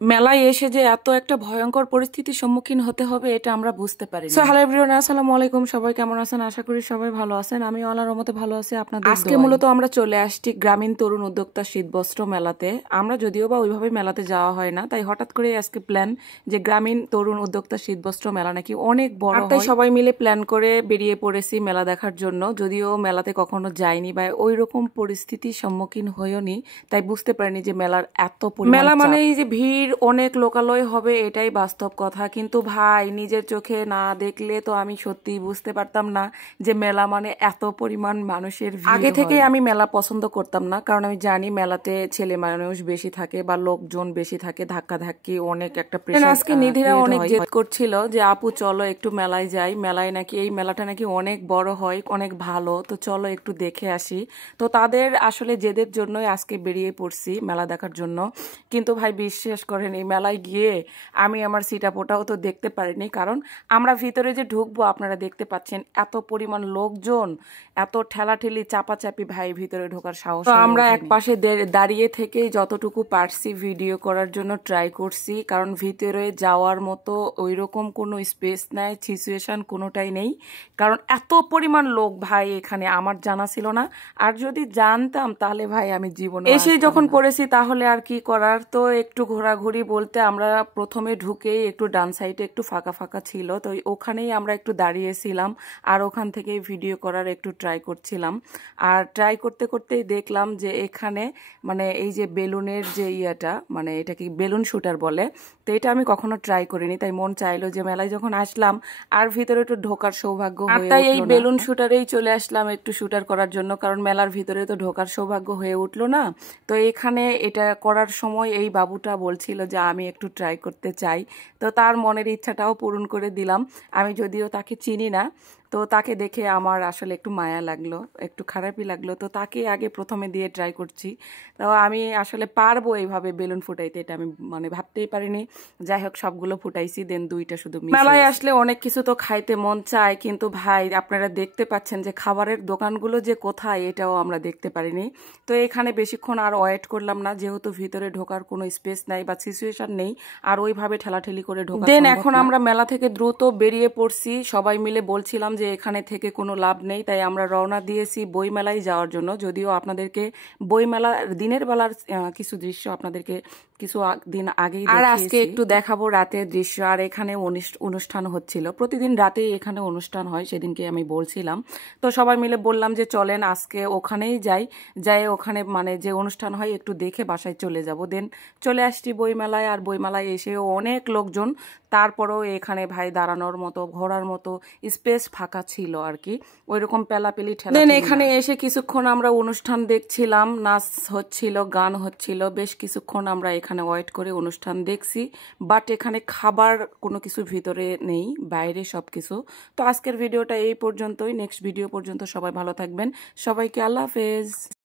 মেলায় এসে যে এত একটা ভয়ঙ্কর পরিস্থিতির সম্মুখীন হতে হবে এটা আমরা বুঝতে পারি। সো হ্যালো এভরিওয়ান, আসসালামু আলাইকুম। সবাই কেমন আছেন? আশা করি সবাই ভালো আছেন। আমি আল্লাহর রহমতে ভালো আছি। আপনাদের আজকে মূলত আমরা চলে আসছি গ্রামীণ তরুণ উদ্যোক্তা শীতবস্ত্র মেলাতে। আমরা যদিও বা ওইভাবে মেলাতে যাওয়া হয় না, তাই হঠাৎ করে আজকে প্ল্যান যে গ্রামীণ তরুণ উদ্যোক্তা শীতবস্ত্র মেলা নাকি অনেক বড়, তাই সবাই মিলে প্ল্যান করে বেরিয়ে পড়েছি মেলা দেখার জন্য। যদিও মেলাতে কখনো যাইনি বা ওই রকম পরিস্থিতির সম্মুখীন হইওনি, তাই বুঝতে পারিনি যে মেলার এত পরিমাণ। মেলা মানেই যে ভিড়, অনেক লোকালয় হবে, এটাই বাস্তব কথা। কিন্তু ভাই, নিজের চোখে না দেখলে তো আমি সত্যি বুঝতে পারতাম না যে মেলা মানে এত পরিমাণ মানুষের ভিড়। আগে থেকে আমি মেলা পছন্দ করতাম না, কারণ আমি জানি মেলাতে ছেলে মানুষ বেশি থাকে বা লোকজন বেশি থাকে, ধাক্কাধাক্কি অনেক একটা প্রেশার। আজকে নিধিরা অনেক জেদ করছিল যে আপু চলো একটু মেলায় যাই, মেলায় নাকি এই মেলাটা নাকি অনেক বড় হয়, অনেক ভালো, তো চলো একটু দেখে আসি। তো তাদের আসলে জেদের জন্যই আজকে বেরিয়ে পড়ছি মেলা দেখার জন্য। কিন্তু ভাই বিশ্বাস করেন, এই মেলায় গিয়ে আমি আমার সিটাপোটাও তো দেখতে পারিনি, কারণ আমরা ভিতরে যে ঢুকবো আপনারা দেখতে পাচ্ছেন এত পরিমাণ লোকজন, এত ঠেলাঠেলি চাপাচাপি, ভাই ভিতরে ঢোকার সাহস। তো আমরা এক পাশে দাঁড়িয়ে থেকেই যতটুকু পারছি ভিডিও করার জন্য ট্রাই করছি, কারণ ভিতরে যাওয়ার মতো ওই রকম কোনো স্পেস নাই, সিচুয়েশন কোনোটাই নেই, কারণ এত পরিমাণ লোক ভাই এখানে আমার জানা ছিল না। আর যদি জানতাম তাহলে ভাই আমি জীবনে এসে যখন পড়েছি তাহলে আর কি করার। তো একটু ঘোরাঘুরি বলতে আমরা প্রথমে ঢুকেই একটু ডান সাইডে একটু ফাঁকা ফাঁকা ছিল, তো ওখানেই আমরা একটু দাঁড়িয়েছিলাম আর ওখান থেকে ভিডিও করার একটু ট্রাই করছিলাম। আর ট্রাই করতে করতেই দেখলাম যে এখানে মানে এই যে বেলুনের যে ইয়েটা, মানে এটা কি বেলুন শুটার বলে, তো এটা আমি কখনো ট্রাই করিনি, তাই মন চাইলো যে মেলায় যখন আসলাম আর ভিতরে একটু ঢোকার সৌভাগ্য হয়ে উঠলো, তাই এই বেলুন শুটারেই চলে আসলাম একটু শুটার করার জন্য, কারণ মেলার ভিতরে তো ঢোকার সৌভাগ্য হয়ে উঠলো না। তো এখানে এটা করার সময় এই বাবুটা বলছিল যে আমি একটু ট্রাই করতে চাই, তো তার মনের ইচ্ছাটাও পূরণ করে দিলাম। আমি যদিও তাকে চিনি না, তো তাকে দেখে আমার আসলে একটু মায়া লাগলো, একটু খারাপই লাগলো, তো তাকে আগে প্রথমে দিয়ে ট্রাই করছি। তো আমি আসলে পারবো এইভাবে বেলুন ফুটাইতে এটা আমি মানে ভাবতেই পারিনি। যাই হোক, সবগুলো ফুটাইছি, দেন দুইটা শুধু মিস। মেলায় আসলে অনেক কিছু তো খাইতে মন চায়, কিন্তু ভাই আপনারা দেখতে পাচ্ছেন যে খাবারের দোকানগুলো যে কোথায় এটাও আমরা দেখতে পারিনি। তো এখানে বেশিক্ষণ আর ওয়েট করলাম না, যেহেতু ভিতরে ঢোকার কোনো স্পেস নাই বা সিচুয়েশন নেই আর ওইভাবে ঠেলাঠেলি করে ঢোকা। দেন এখন আমরা মেলা থেকে দ্রুত বেরিয়ে পড়ছি, সবাই মিলে বলছিলাম যে এখানে থেকে কোনো লাভ নেই, তাই আমরা রওনা দিয়েছি বইমেলায় যাওয়ার জন্য। যদিও আপনাদেরকে বইমেলা দিনের বেলার কিছু দৃশ্য আপনাদেরকে কিছু দিন আগেই আর আজকে একটু দেখাবো রাতের দৃশ্য। আর এখানে অনুষ্ঠান হচ্ছিল, প্রতিদিন রাতেই এখানে অনুষ্ঠান হয়, সেদিনকে আমি বলছিলাম। তো সবাই মিলে বললাম যে চলেন আজকে ওখানেই যাই ওখানে মানে যে অনুষ্ঠান হয় একটু দেখে বাসায় চলে যাব। দেন চলে আসছি বইমেলায়, আর বইমেলায় এসেও অনেক লোকজন, তারপরেও এখানে ভাই দাঁড়ানোর মতো ঘোরার মতো স্পেস ফাঁকা ছিল আর কি, ওইরকম পেলাপেলি ঠেলা। দেন এখানে এসে কিছুক্ষণ আমরা অনুষ্ঠান দেখছিলাম, নাচ হচ্ছিল, গান হচ্ছিল, বেশ কিছুক্ষণ আমরা এখানে ওয়েট করে অনুষ্ঠান দেখছি। বাট এখানে খাবার কোনো কিছু ভিতরে নেই, বাইরে সব কিছু। তো আজকের ভিডিওটা এই পর্যন্তই, নেক্সট ভিডিও পর্যন্ত সবাই ভালো থাকবেন, সবাইকে আল্লাহ হাফেজ।